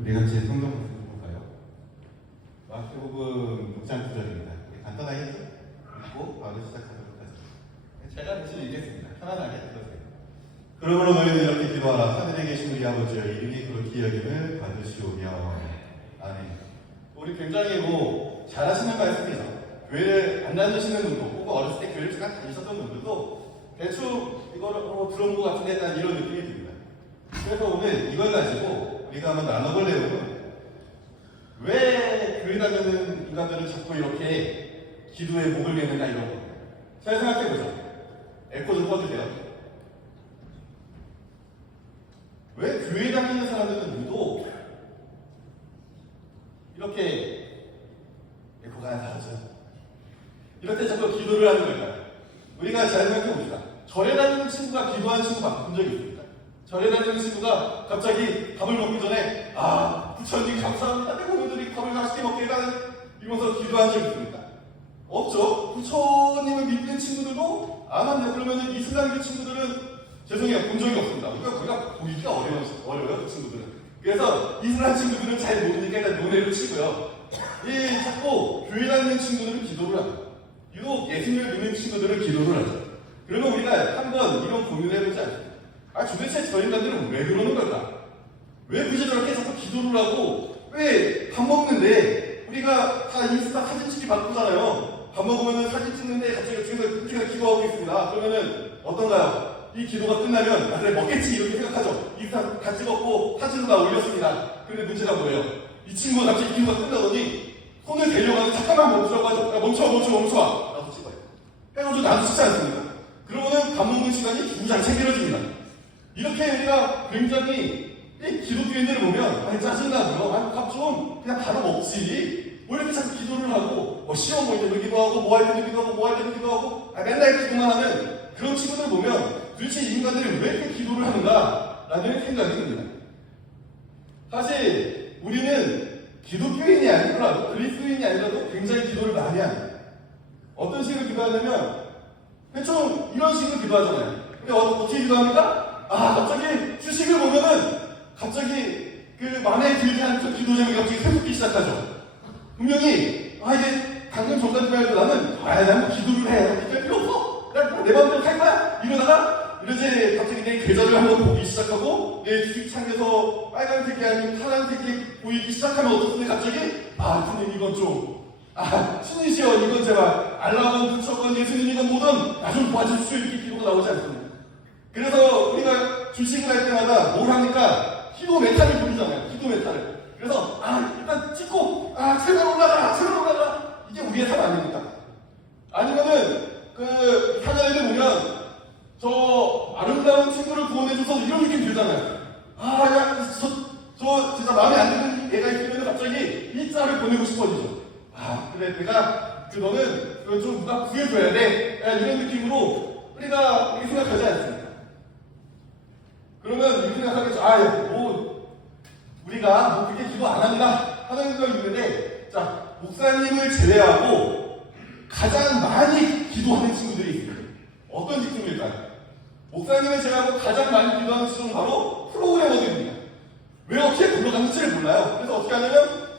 우리 같이 성경 말씀 볼까요? 마태복음 6장 9절입니다. 간단하게 읽고 바로 시작하도록 하죠. 제가 대신 읽겠습니다. 편안하게 들으세요. 그러므로 너희는 이렇게 기도하라. 하늘에 계신 우리 아버지여, 이름이 그렇게 여김을 받으시오며. 아멘. 우리 굉장히 잘하시는 말씀이죠. 교회를 안 다니시는 분도, 혹은 어렸을 때 교회를 잠깐 다니셨던 분들도 대충 이거를 들어본 것 같은데 약간 이런 느낌이 듭니다. 그래서 오늘 이걸 가지고 우리가 한번 나눠볼 내용은, 왜 교회 다니는 인간들은 자꾸 이렇게 기도에 목을 매는가, 이런 겁니다. 잘 생각해보죠. 에코 좀 꺼주세요. 왜 교회 다니는 사람들은 유독 이렇게 에코가 나죠? 이렇게 자꾸 기도를 하는 걸까요? 우리가 잘 생각해봅시다. 절에 다니는 친구가 기도하는 친구 본 적이 있습니까? 절에 다니는 친구가 갑자기 밥을 먹기 전에 부처님 감사합니다. 내 고객들이 밥을 맛있게 먹게 해달라는 이러면서 기도한 적이 있습니까? 없죠. 부처님을 믿는 친구들도 안 합니다. 그러면 이슬람교 친구들은 죄송해요, 본 적이 없습니다. 우리가 보기가 어려워요, 그 친구들은. 그래서 이슬람 친구들은 잘 모르니까 일단 논외로 치고요. 자꾸 교회 다니는 친구들은 기도를 합니다. 유독 예수님을 믿는 친구들은 기도를 하죠. 그러면 우리가 한번 이런 고민을 해보지 않습니까? 도대체 저 인간들은 왜 그러는 걸까? 왜 굳이 저렇게 자꾸 기도를 하고, 왜 밥 먹는데 우리가 다 인스타 사진 찍기 바쁘잖아요. 밥 먹으면 사진 찍는데 갑자기 우리가 기도하고 있습니다. 그러면은 어떤가요? 이 기도가 끝나면 그래 먹겠지 이렇게 생각하죠. 인스타 다 찍었고 사진도 다 올렸습니다. 근데 문제가 뭐예요? 이 친구가 갑자기 기도가 끝나더니 손을 대려가는, 잠깐만 멈추라고 하죠. 야, 멈춰. 나도 찍어요. 해가지고 나도 찍지 않습니까? 그러면은 밥 먹는 시간이 주구장창 길어집니다. 이렇게 우리가 굉장히 기독교인들을 보면 짜증나고요. 밥 좀 그냥 바로 먹지. 왜 이렇게 자꾸 기도를 하고 시험 볼 때도 기도하고 뭐 할 때도 기도하고 뭐 할 때도 기도하고 맨날 기도만 하는 그런 친구들 보면 도대체 이 인간들이 왜 이렇게 기도를 하는가? 라는 생각이 듭니다. 사실 우리는 기독교인이 아니더라도, 그리스도인이 아니더라도 굉장히 기도를 많이 합니다. 어떤 식으로 기도하냐면 대충 이런 식으로 기도하잖아요. 근데 어떻게 기도합니까? 갑자기 주식을 보면은 갑자기 그 마음에 들지 않던 기도 제목이 갑자기 새롭기 시작하죠. 분명히 이게 방금 전까지만 해도 나는 기도를 해. 기도할 필요 없어. 내 마음대로 할 거야. 이러다가 이러지 갑자기 내 계좌를 한번 보기 시작하고 내 주식창에서 빨간색이 아닌 파란색이 보이기 시작하면 어떻습니까? 갑자기 주님 이건 좀 신이시여 이건 제발 알라건 부처건 예수님 이건 뭐든 나 좀 도와주십시오. 이렇게 기도가 나오지 않습니다. 그래서 우리가 주식을 할 때마다 뭘 합니까? 기도 메타를 부르잖아요. 기도 메타를. 그래서 일단 찍고 제발 올라가라. 이게 우리의 삶 아닙니까? 아니면은 그 사자를 보면 저 아름다운 친구를 구원해줘서 이런 느낌 들잖아요. 저 진짜 마음에 안 드는 애가 있으면 갑자기 이 짤을 보내고 싶어지죠. 그래 너는 좀 누가 구해줘야 돼. 이런 느낌으로 우리가 이렇게 생각하지 않습니까? 그러면 이렇게 생각하겠죠. 우리가 그렇게 기도 안 한다 하는 걸 있는데, 목사님을 제외하고 가장 많이 기도하는 친구들이 있습니다. 어떤 직종일까요? 목사님을 제외하고 가장 많이 기도하는 직종은 바로 프로그래머들입니다. 왜 어떻게 굴러가는지를 몰라요. 그래서 어떻게 하냐면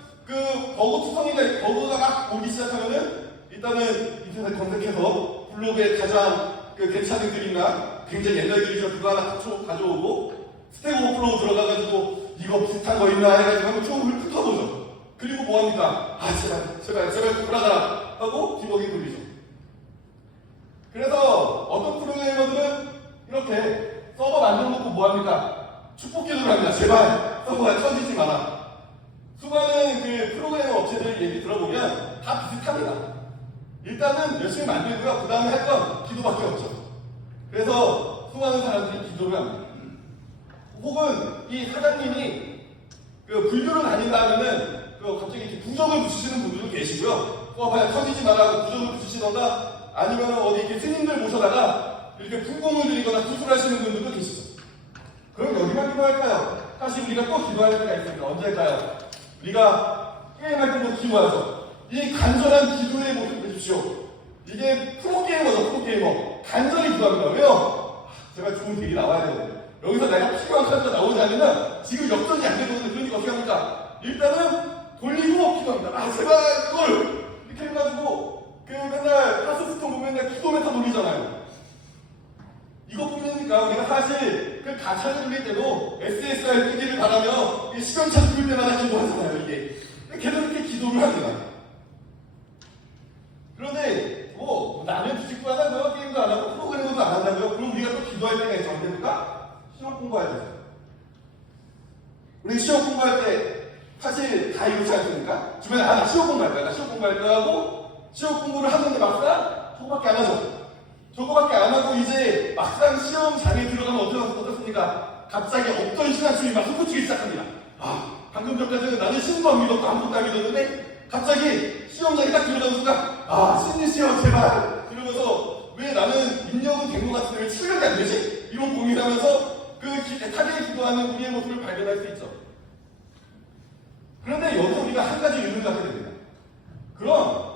버그가 막 오기 시작하면은 일단은 인터넷 검색해서 블로그에 가장 괜찮은 글이나 굉장히 옛날 글이죠. 그거 하나 가져오고 스택 오버플로우 들어가가지고 이거 비슷한 거 있나 해가지고 한번 쭉 훑어보죠. 그리고 뭐합니까? 제발 돌아가라 하고 디버깅 돌리죠. 그래서 어떤 프로그래머들은 이렇게 서버 만들어놓고 뭐합니까? 축복 기도를 합니다. 제발 서버가 터지지 마라. 수많은 그 프로그래머 업체들 얘기 들어보면 다 비슷합니다. 일단은 열심히 만들고요. 그 다음에 할 건 기도밖에 없죠. 그래서 수많은 사람들이 기도를 합니다. 혹은 이 사장님이 불교를 다닌다 하면은 갑자기 부적을 붙이시는 분들도 계시고요. 터지지 말라고 부적을 붙이시던가, 아니면 어디 이렇게 스님들 모셔다가 이렇게 불공을 드리거나 수술하시는 분들도 계시죠. 그럼 여기만 기도할까요? 사실 우리가 또 기도할 때가 있습니다. 언제 할까요? 우리가 게임할 때도 기도하죠. 이 간절한 기도의 모습 해주십시오. 이게 프로게이머죠, 프로게이머. 간절히 기도합니다. 왜요? 제발 좋은 딜이 나와야 되거든요. 여기서 내가 필요한 카드가 나오지 않으면 지금 역전이 안 되거든요. 그러니까 어떻게 합니까? 일단은 돌리고 기도합니다. 아 제발 그걸 이렇게 해가지고 그 맨날 하스스톤 보면 맨날 기도 메타 돌리잖아요. 이것뿐입니까? 우리가 사실 그 가차를 돌릴 때도 SSR 뜨기를 바라며 시간차 죽을 때마다 기도하잖아요. 이게 계속 이렇게 기도를 합니다. 그런데 뭐 나는 주식도 안 하고요, 게임도 안 하고 프로그래머도 안 한다고요? 그럼 우리가 또 기도할 때가 있죠. 안 됩니까? 시험 공부할 때. 우리 시험 공부할 때 사실 다 이렇지 않습니까? 주변에 나 시험 공부할 거야, 나 시험 공부할 거야 하고 시험 공부를 하는데 막상 저거밖에 안 하죠. 저거밖에 안 하고 이제 막상 시험장에 들어가면 어떻습니까? 갑자기 없던 신앙심이 막 솟구치기 시작합니다. 아, 방금 전까지는 나는 신도 안 믿었고 아무것도 안 믿었는데 갑자기 시험장에 딱 들어가는 순간 아, 신이 시험 제발 이러면서 왜 나는 입력은 된 것 같은데 왜 출력이 안 되지? 이런 고민하면서 그 타겟에 기도하는 우리의 모습을 발견할 수 있죠. 그런데 여기서 우리가 한 가지 의문을 갖게 됩니다. 그럼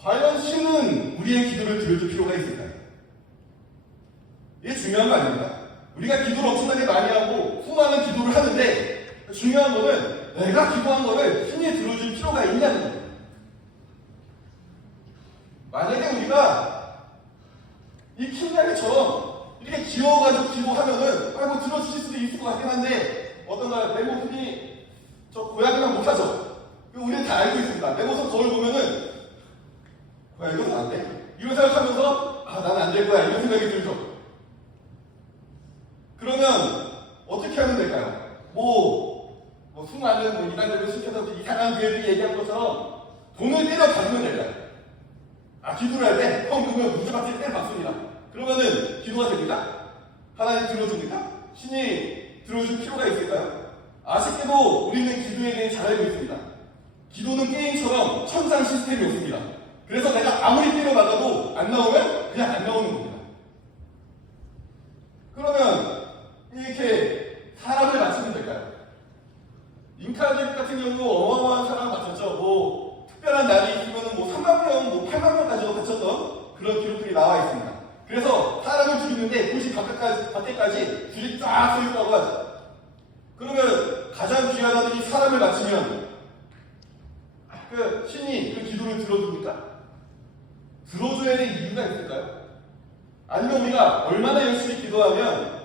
과연 신은 우리의 기도를 들어줄 필요가 있을까요? 이게 중요한 거 아닙니까? 우리가 기도를 엄청나게 많이 하고 수많은 기도를 하는데 중요한 거는 내가 기도한 거를 신이 들어줄 필요가 있냐는 거예요. 만약에 우리가 이 킹나리처럼 이렇게 귀여워가지고 기도하면은 뭐 들어주실 수도 있을 것 같긴 한데 어떤 날 내 모습이 저 고양이만 못하죠. 우리는 다 알고 있습니다. 내 모습 거울 보면은 이것은 안 돼. 이런 생각하면서 아 나는 안 될 거야 이런 생각이 들죠. 그러면 어떻게 하면 될까요? 수많은 이단들을 시켜서 이상한 교회들이 얘기한 것처럼 돈을 때려 받으면 될까요? 아 기도를 할 때 그러면 무지박지 때려 받습니다. 그러면은 기도가 됩니까? 하나님 들어줍니까? 신이 들어줄 필요가 있을까요? 아쉽게도 우리는 기도에 대해 잘 알고 있습니다. 기도는 게임처럼 천상 시스템이 없습니다. 그래서 내가 아무리 때려박아도 안 나오면 그냥 안 나오는 겁니다. 그러면 이렇게 사람을 맞추면 될까요? 잉카집 같은 경우 어마어마한 사람을 맞췄죠. 특별한 날이 있으면 3만 명, 8만 명까지도 바쳤던 그런 기록들이 나와 있습니다. 그래서 사람을 죽이는데 도시 밖에까지 줄이 쫙 서 있다고 하죠. 그러면 가장 귀하다더니 사람을 맞추면 신이 그 기도를 들어줍니까? 들어줘야 될 이유가 있을까요? 아니면 우리가 얼마나 열심히 기도하면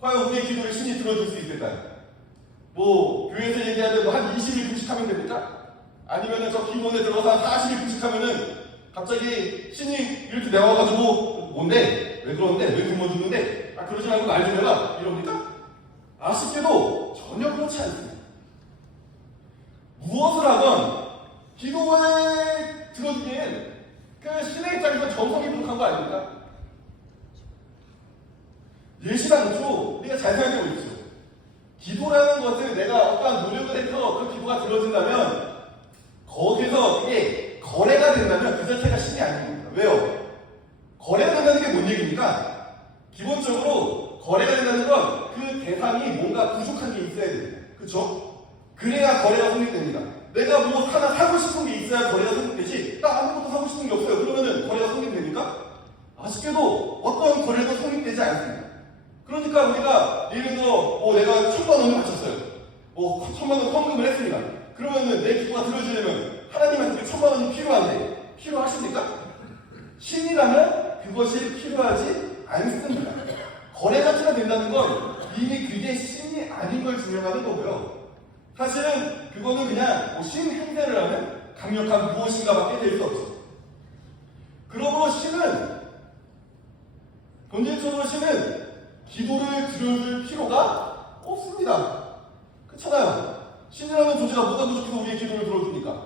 과연 우리의 기도를 신이 들어줄 수 있을까요? 교회에서 얘기하는 한 20일 금식하면 됩니까? 아니면은 저 기도원에 들어가서 한 40일 금식하면은 갑자기 신이 이렇게 나와가지고 뭔데? 왜 그러는데? 왜 굶어 죽는데? 그러지 말고 말 좀 해라 이럽니까? 아쉽게도 전혀 그렇지 않습니다. 무엇을 하건 기도에 들어주기엔 신의 입장에서 정성이 부족한 거 아닙니까? 예시당초 우리가 잘 생각해 보십시오. 기도라는 것을 내가 어떠한 노력을 해서 그 기도가 들어진다면 거기서 그게 거래가 된다면 그 자체가 신이 아닙니다. 왜요? 거래가 된다는 게 뭔 얘기입니까? 기본적으로 거래가 된다는 건 그 대상이 뭔가 부족한 게 있어야 됩니다. 그렇죠? 그래야 거래가 성립됩니다. 내가 하나 사고 싶은 게 있어야 거래가 성립되지 나 아무것도 사고 싶은 게 없어요. 그러면은 거래가 성립됩니까? 아쉽게도 어떤 거래도 성립되지 않습니다. 그러니까 우리가 예를 들어 내가 1,000만 원을 바쳤어요. 1,000만 원 헌금을 했습니다. 그러면은 내 기도가 들어지려면 하나님한테 1,000만 원이 필요한데 필요하십니까? 신이라면 그것이 필요하지 않습니다. 거래 자체가 된다는 건 이미 그게 신이 아닌 걸 증명하는 거고요. 사실은 그거는 그냥 신 행세를 하는 강력한 무엇인가밖에 될 수 없죠. 그러므로 신은 본질적으로 신은 기도를 들어줄 필요가 없습니다. 그렇잖아요. 신이라는 존재가 뭐가 부족해서 우리의 기도를 들어줍니까?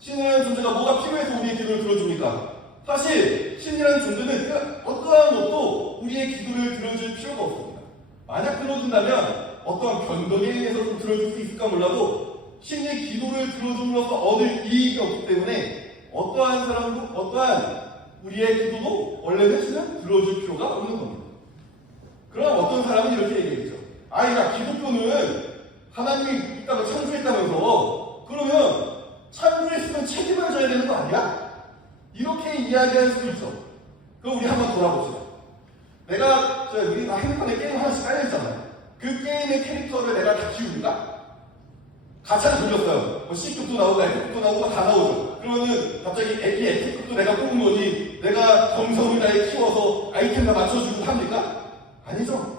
신이라는 존재가 뭐가 필요해서 우리의 기도를 들어줍니까? 사실 신이라는 존재는 어떠한 것도 우리의 기도를 들어줄 필요가 없습니다. 만약 들어준다면 어떠한 변덕에 의해서 좀 들어줄 수 있을까 몰라도 신의 기도를 들어줌으로써 얻을 이익이 없기 때문에 어떠한 사람도 어떠한 우리의 기도도 원래는 신은 들어줄 필요가 없는 겁니다. 그럼 어떤 사람은 이렇게 얘기했죠. 야 기독교는 하나님이 있다고 창조했다면서 그러면 창조했으면 책임을 져야 되는 거 아니야? 이렇게 이야기할 수도 있죠. 그럼 우리 한번 돌아봅시다. 우리 다 핸드폰에 게임 하나씩 깔려있잖아요. 다 돌렸어요. 뭐 C급도 나오고 F급도 나오고 다 나오죠. 그러면은 갑자기 이 F급도 내가 뽑은 거니 내가 정성을 다해 키워서 아이템 다 맞춰주고 합니까? 아니죠.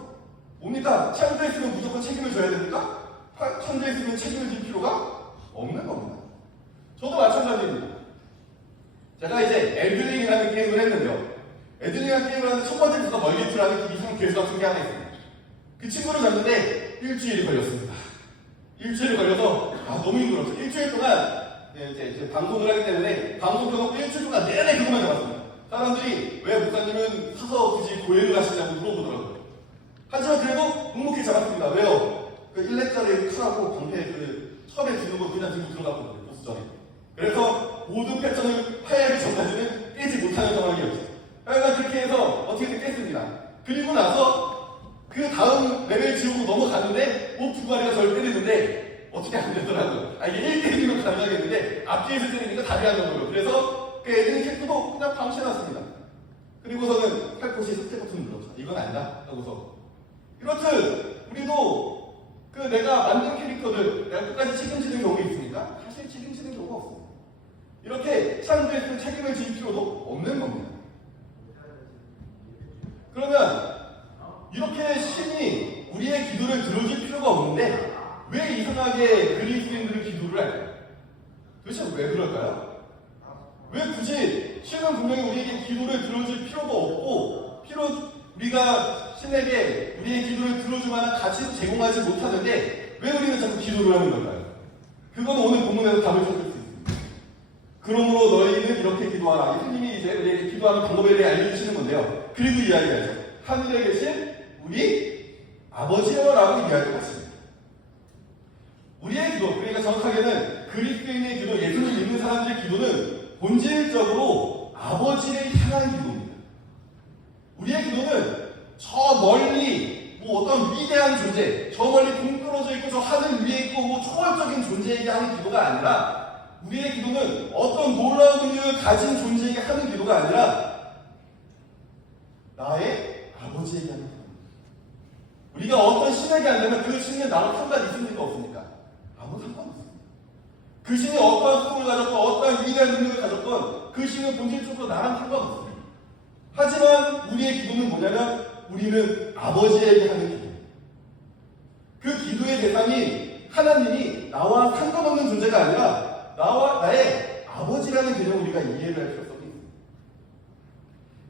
뭡니까? 창조했으면 무조건 책임을 져야 됩니까? 창조했으면 책임을 질 필요가 없는 겁니다. 저도 마찬가지입니다. 제가 이제 엘든링이라는 게임을 했는데요. 엘든링이라는 게임을 하는데 첫 번째 부가 멀게트라는 이상 괴수 같은 게 하나 있습니다. 그 친구를 잡는데 일주일이 걸렸습니다. 일주일이 걸려서 너무 힘들었죠. 일주일 동안 이제 방송을 하기 때문에 방송 켜놓고 일주일 동안 내내 그것만 잡았습니다. 사람들이 왜 목사님은 사서 굳이 고행을 하시냐고 물어보더라고요. 하지만 그래도 묵묵히 잡았습니다. 왜요? 그 1렙짜리 칼하고 방패 그 처음에 주는 거 그냥 들고 들어갔거든요. 보스전에. 그래서 모든 패턴을 하야하기 전까지는 깨지 못하는 상황이었죠. 하여간 그렇게 해서 어떻게든 깼습니다. 그리고 나서 그 다음 레벨 지옥으로 넘어갔는데 두 마리가 저를 때리는데 어떻게 안 되더라고요. 이게 1대1로 가능하겠는데 앞뒤에서 때리니까 답이 안 나오고요. 그래서 그 애들이 캐릭터도 그냥 방치해놨습니다. 그리고서는 팔꽃이 삭제 버튼을 눌렀죠. 이건 아니다 하고서. 이렇듯 우리도 그 내가 만든 캐릭터들 내가 끝까지 책임지는 경우가 있으니까 사실 책임지는 경우가 없습니다. 이렇게 창조했을 책임을 질 필요도 없는 겁니다. 그러면 이렇게 신이 우리의 기도를 들어줄 필요가 없는데 왜 이상하게 그리스도인들은 기도를 할까요? 도대체 왜 그럴까요? 왜 굳이 신은 분명히 우리에게 기도를 들어줄 필요가 없고 우리가 신에게 우리의 기도를 들어줄 만한 가치도 제공하지 못하는데 왜 우리는 자꾸 기도를 하는 걸까요? 그건 오늘 본문에서 답을 찾을 수 있습니다. 그러므로 너희는 이렇게 기도하라. 예수님이 이제 우리에게 기도하는 방법에 대해 알려주시는 건데요. 그리고 이야기하죠. 하늘에 계신 우리 아버지여라고 이야기했습니다. 우리의 기도, 그러니까 정확하게는 그리스도인의 기도, 예수를 믿는 사람들의 기도는 본질적으로 아버지를 향한 기도입니다. 우리의 기도는 저 멀리 어떤 위대한 존재, 저 멀리 동떨어져 있고 저 하늘 위에 있고 초월적인 존재에게 하는 기도가 아니라 우리의 기도는 어떤 놀라운 능력을 가진 존재에게 하는 기도가 아니라 나의 아버지에게 하는 기도입니다. 우리가 어떤 신에게 한다면 그 신은 나랑 상관이 있습니까? 없습니까? 아무 상관없습니다. 그 신이 어떠한 수를 가졌건 어떠한 위대한 능력을 가졌건 그 신은 본질적으로 나랑 상관없습니다. 하지만 우리의 기도는 뭐냐면 우리는 아버지에게 하는 기도. 그 기도의 대상이 하나님이 나와 상관없는 존재가 아니라 나의 아버지라는 개념을 우리가 이해를 할 필요성이 있습니다.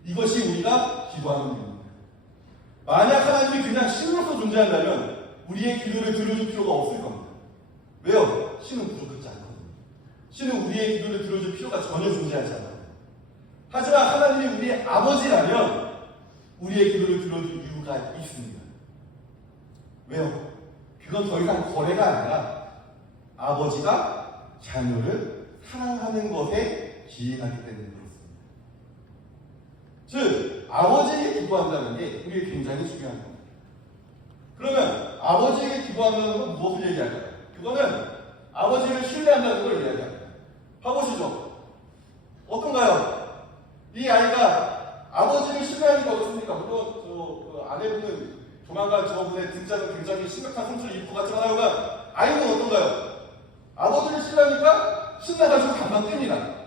이것이 우리가 기도하는 일입니다. 만약 하나님이 그냥 신으로서 존재한다면 우리의 기도를 들어줄 필요가 없을 겁니다. 왜요? 신은 부족하지 않거든요. 신은 우리의 기도를 들어줄 필요가 전혀 존재하지 않아요. 하지만 하나님이 우리의 아버지라면 우리의 기도를 들어줄 이유가 있습니다. 왜요? 그건 더 이상 거래가 아니라 아버지가 자녀를 사랑하는 것에 기인하기 때문에 그렇습니다. 즉, 아버지에게 기도한다는 게 우리에게 굉장히 중요한 겁니다. 그러면 아버지에게 기도하는 건 무엇을 얘기할까요? 그거는 아버지를 신뢰한다는 걸 이야기합니다. 봐보시죠. 어떤가요? 이 아이가 아버지를 신뢰하는 게 어떻습니까? 물론 아내분은 조만간 저분의 등장은 굉장히 심각한 상처를 입고 같지만 하여간 아이는 어떤가요? 아버지를 신뢰하니까 신나가지고 감만 뜹니다.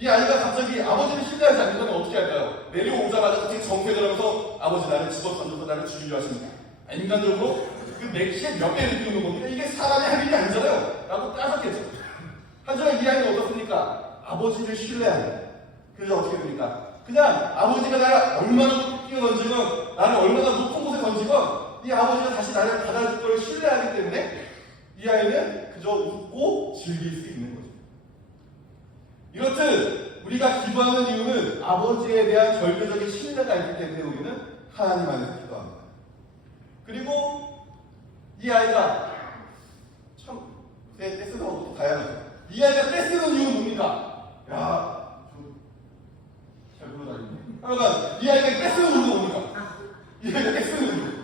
이 아이가 갑자기 아버지를 신뢰하지 않는다면 어떻게 할까요? 내려오자마자 갑자기 정색을 하면서 아버지 나를 집어 던져서 나를 죽이려 하십니까? 인간적으로 그 맥시의 몇 배를 띄우는 겁니다. 이게 사람의 할 일이 아니잖아요. 라고 따졌겠죠. 하지만 이 아이는 어떻습니까? 아버지를 신뢰합니다. 그래서 어떻게 됩니까? 그냥 아버지가 나를 얼마나 높게 던지건 나를 얼마나 높은 곳에 던지건 이 아버지가 다시 나를 받아줄 걸 신뢰하기 때문에 이 아이는 그저 웃고 즐길 수 있는 거죠. 이렇듯 우리가 기도하는 이유는 아버지에 대한 절대적인 신뢰가 있기 때문에 우리는 하나님 안에서 기도합니다. 그리고 이 아이가 참 떼쓰는 것도 다양하죠. 이 아이가 떼쓰는 이유는 뭡니까? 잘 불러다니네. 그러니까 이 아이가 떼쓰는 이유는 뭡니까? 이 아이가 떼쓰는 이유.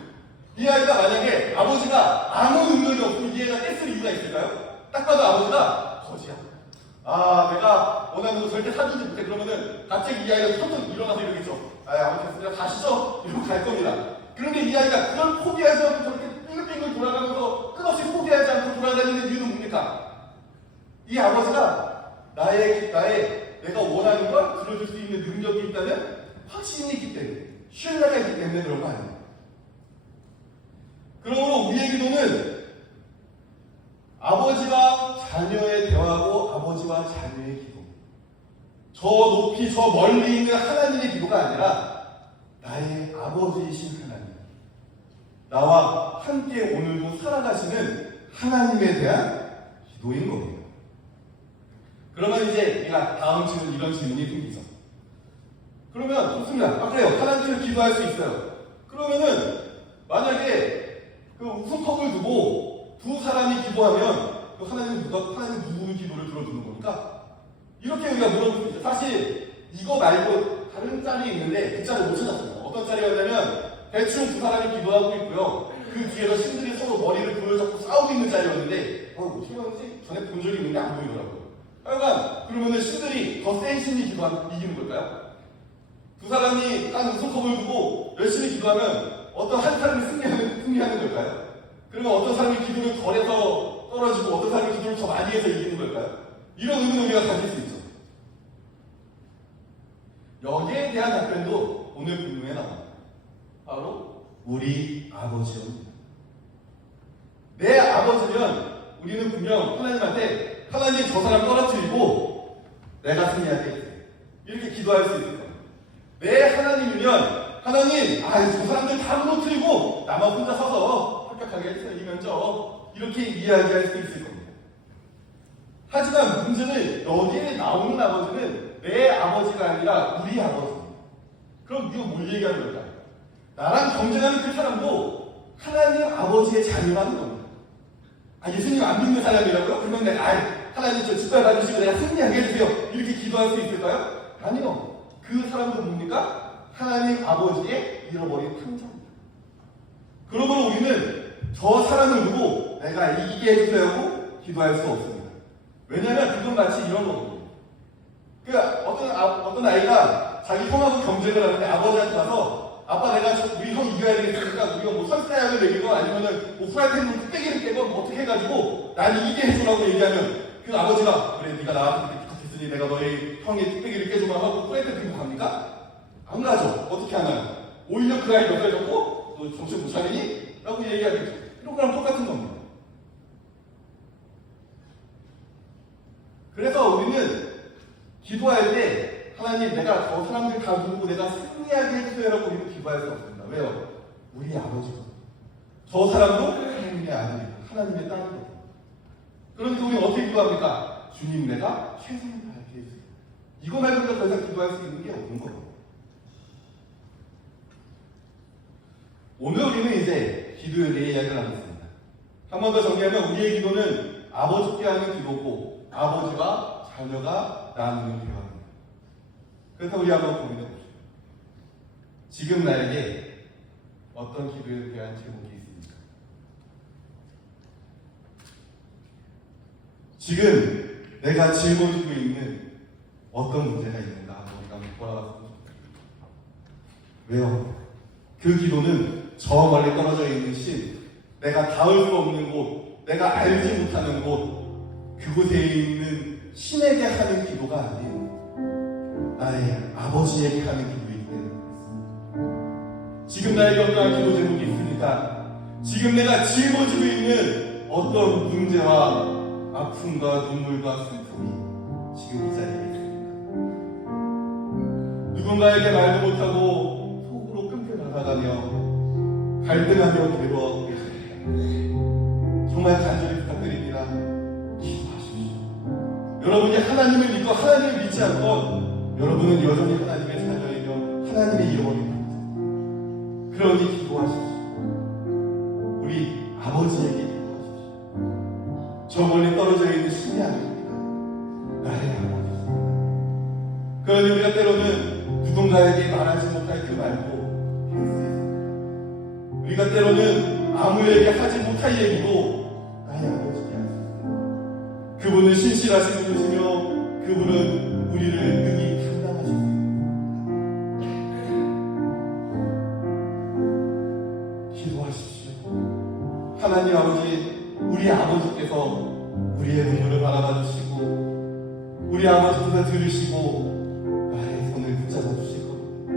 이 아이가 만약에 아버지가 아무 능력이 없으면 이 아이가 떼쓸 이유가 있을까요? 딱 봐도 아버지가 거지야. 내가 원하는 거 절대 사주지 못해. 그러면은 갑자기 이 아이가 선뜻 일어나서 이러겠죠. 아무튼 내가 가시죠. 이러고 갈 겁니다. 그런데 이 아이가 그걸 포기해서 저렇게 빙글빙글 돌아가면서 끝없이 포기하지 않고 돌아다니는 이유는 뭡니까? 이 아버지가 내가 원하는 걸 들어줄 수 있는 능력이 있다는 확신이 있기 때문에, 신뢰가 있기 때문에 그런 거 아니에요. 그러므로 우리의 기도는 아버지와 자녀의 대화고 아버지와 자녀의 기도, 저 높이 저 멀리 있는 하나님의 기도가 아니라 나의 아버지이신 하나님, 나와 함께 오늘도 살아가시는 하나님에 대한 기도인 겁니다. 그러면 이제 우리가 다음 질문, 이런 질문이 생기죠. 그러면 좋습니다. 그래요. 하나님을 기도할 수 있어요. 그러면은 만약에 그 우승컵을 두고 두 사람이 기도하면 하나님 누구의 기도를 들어주는 겁니까? 이렇게 우리가 물어볼 수 있죠. 사실 이거 말고 다른 짤이 있는데 그 짤을 못 찾았어요. 어떤 짤이었냐면 대충 두 사람이 기도하고 있고요. 그 뒤에서 신들이 서로 머리를 부여잡고 싸우고 있는 짤이었는데 어떻게 하는지 전에 본 적이 있는데 안 보이더라고요. 하여간 그러면은 신들이 더 센 신이 이기는 걸까요? 두 사람이 딱 우승컵을 두고 열심히 기도하면 어떤 한 사람이 승리하는 걸까요? 그러면 어떤 사람이 기도를 덜해서 떨어지고 어떤 사람이 기도를 더 많이 해서 이기는 걸까요? 이런 의문을 우리가 가질 수 있죠. 여기에 대한 답변도 오늘 본문에 나옵니다. 바로 우리 아버지입니다. 내 아버지면 우리는 분명 하나님한테 하나님 저 사람 떨어뜨리고 내가 승리하게 이렇게 기도할 수 있을 겁니다. 내 하나님이면 하나님 저 사람들 다 무너뜨리고 나만 혼자 서서 합격하게 해주세요. 이면저 이렇게 이야기할 수 있을 겁니다. 하지만 문제는 여기에 나오는 아버지는 내 아버지가 아니라 우리 아버지입니다. 그럼 이거 뭘 얘기하는 걸까요? 나랑 경쟁하는 그 사람도 하나님 아버지의 자녀라는 겁니다. 예수님 안 믿는 사람이라고요? 그러면 내가 하나님 저 직발 받으시고 내가 승리하게 해주세요. 이렇게 기도할 수 있을까요? 아니요. 그 사람도 뭡니까? 하나님 아버지의 잃어버린 탕자입니다. 그러므로 우리는 저 사람을 두고 내가 이기게 해주세요 하고 기도할 수 없습니다. 왜냐하면 그건 마치 이런 거거든요. 그러니까 어떤 아이가 자기 형하고 경쟁을 하는데 아버지한테 가서 아빠 내가 우리 형 이겨야 되겠으니까 우리가 뭐 설사약을 먹이고 아니면은 뭐 후라이팬으로 뚝배기를 깨고 뭐 어떻게 해가지고 난 이기게 해주라고 얘기하면 그 아버지가 그래 네가 나한테 부탁했으니 내가 너의 형의 뚝배기를 깨주마 하고 후라이팬 들고 갑니까? 안 가죠. 어떻게 하나요? 오히려 그 아이 몇 살 잡고 너 정신 못 차리니? 라고 얘기하겠죠. 이런 거랑 똑같은 겁니다. 그래서 우리는 기도할 때 하나님 내가 저 사람들 다 누르고 내가 승리하게 해주세요 라고 우리는 기도할 수 없습니다. 왜요? 우리 아버지가 저 사람도 하나님의 아들이고 하나님의 딸이거든요. 그러니까 우리는 어떻게 기도합니까? 주님 내가 최선을 다하게 해주세요. 이거 말고 우리가 더 이상 기도할 수 있는 게 없는 거예요. 오늘 우리는 이제 기도에 대해 이야기를 하겠습니다. 한 번 더 정리하면 우리의 기도는 아버지께 하는 기도고 아버지와 자녀가 나누는 대화입니다. 그래서 우리 한번 고민해 봅시다. 지금 나에게 어떤 기도에 대한 제목이 있습니까? 지금 내가 짊어지고 있는 어떤 문제가 있는가 우리가 한번 돌아봤으면 좋겠습니다. 왜요? 그 기도는 저 멀리 떨어져 있는 신, 내가 닿을 수 없는 곳, 내가 알지 못하는 곳, 그곳에 있는 신에게 하는 기도가 아닌 나의 아버지에게 하는 기도이기 때문에 지금 나에게 어떠한 기도 제목이 있습니까? 지금 내가 짊어지고 있는 어떤 문제와 아픔과 눈물과 슬픔이 지금 이 자리에 있습니까? 누군가에게 말도 못하고 속으로 끙끙 앓아가며 갈등하며 괴로워하고 계십니다. 정말 간절히 부탁드립니다. 기도하십시오. 여러분이 하나님을 믿고 하나님을 믿지 않건 여러분은 여전히 하나님의 자녀이며 하나님의 잃어버린 자녀입니다. 그러니 기도하십시오. 우리 아버지에게 기도하십시오. 저 멀리 떨어져 있는 신이 아닙니다. 나의 아버지입니다. 그러니 우리가 때로는 누군가에게 말하지 못할 그 말도 우리가 때로는 아무에게 하지 못할 얘기도 나의 아버지께 할 수 있습니다. 그분은 신실하신 분이시며 그분은 우리를 능히 담당하십니다. 기도하십시오. 하나님 아버지, 우리 아버지께서 우리의 눈물을 바라봐 주시고 우리 아버지께서 들으시고 나의 손을 붙잡아 주실 겁니다.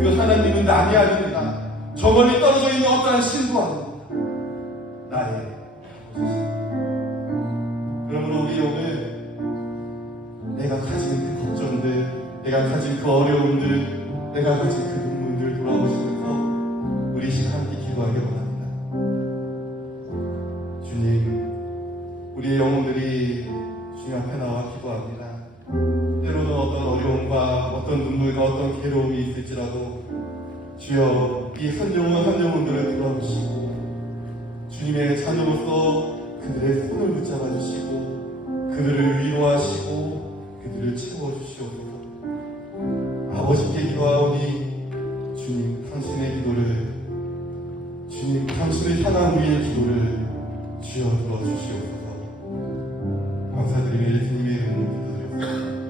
그 하나님은 남이 아닙니다. 저 멀리 떨어져 있는 어떠한 신도 아닙니다. 나의 아버지십니다. 그러므로 우리 오늘 내가 가진 그 걱정들, 내가 가진 그 어려움들, 내가 가진 그 눈물들 돌아보시면서 우리 시간 함께 기도하기 원합니다. 주님, 우리의 영혼들이 주님 앞에 나와 기도합니다. 때로는 어떤 어려움과 어떤 눈물과 어떤 괴로움이 있을지라도 주여 이 한 영혼 한 영혼들을 돌아보시고 주님의 자녀로서 그들의 손을 붙잡아 주시고 그들을 위로하시고 그들을 채워주시옵소서. 아버지께 기도하오니 주님 당신의 기도를 주님 당신을 향한 우리의 기도를 주여 들어주시옵소서. 감사드리며 예수님의 이름으로 기도드렸습니다.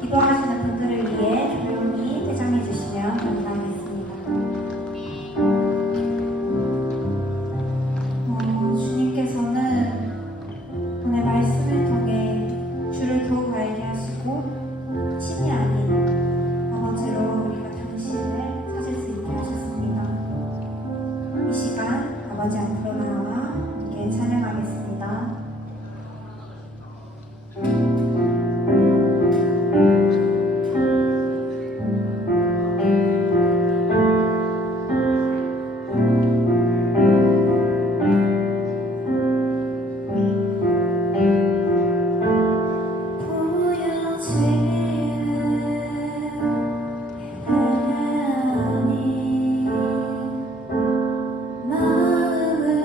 기도하시는 분들을 위해 조용히 퇴장해 주시면 감사하겠습니다. 주님께서는 오늘 말씀을 통해 주를 더욱 알게 하시고 친히 아닌 아버지로 우리가 당신을 찾을 수 있게 하셨습니다. 이 시간 아버지 앞으로 나와 함께 찬양하겠습니다. 마음을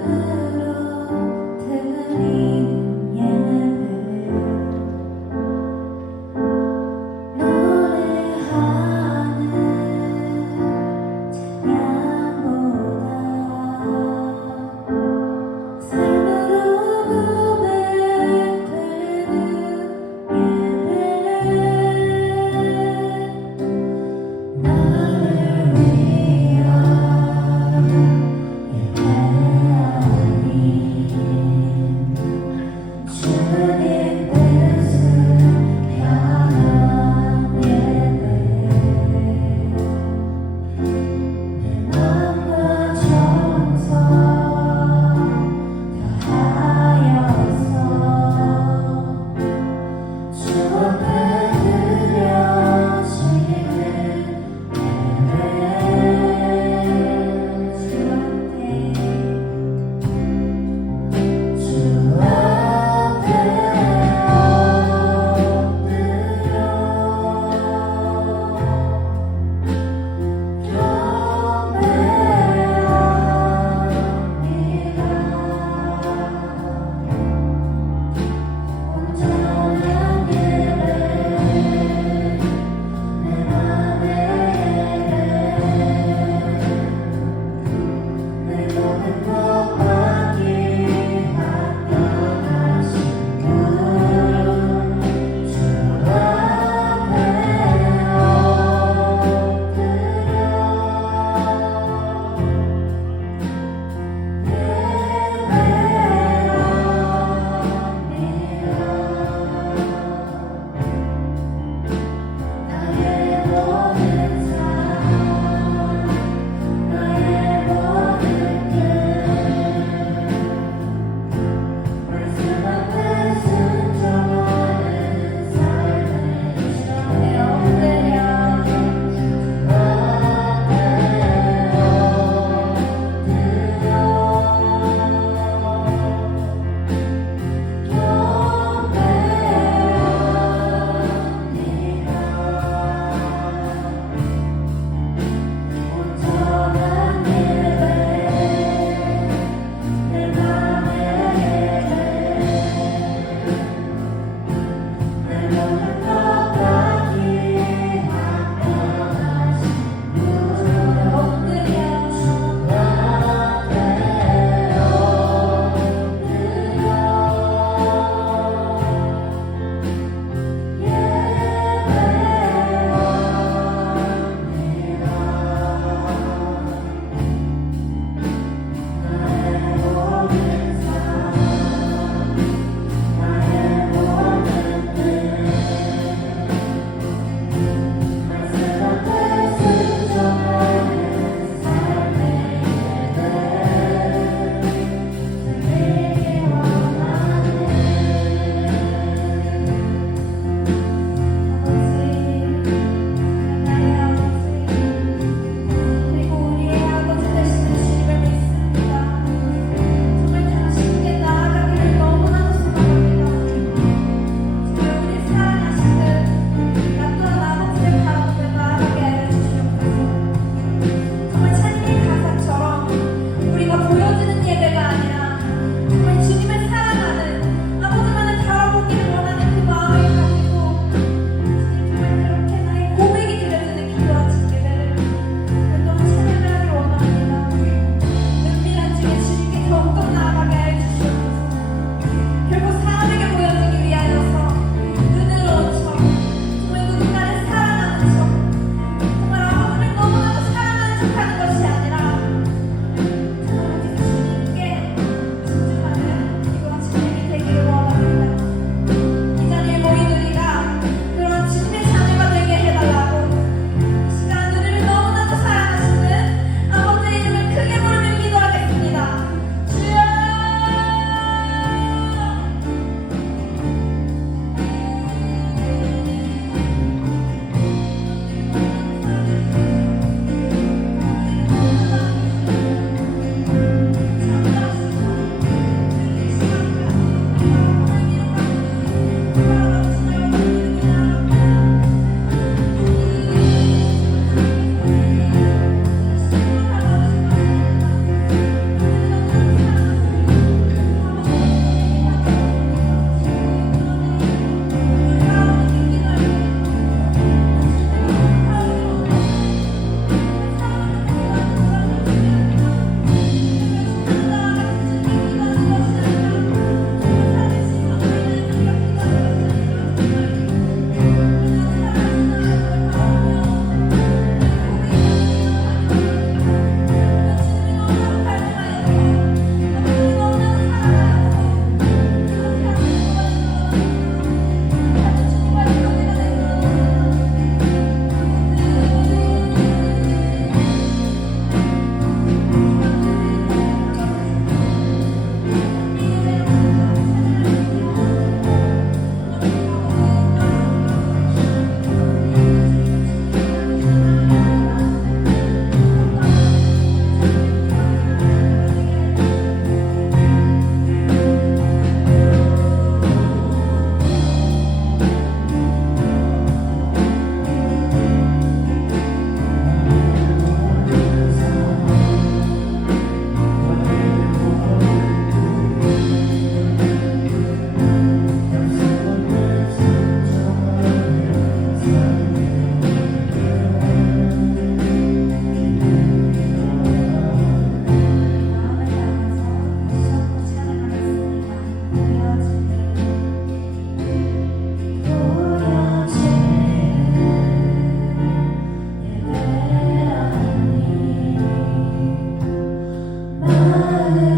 마음을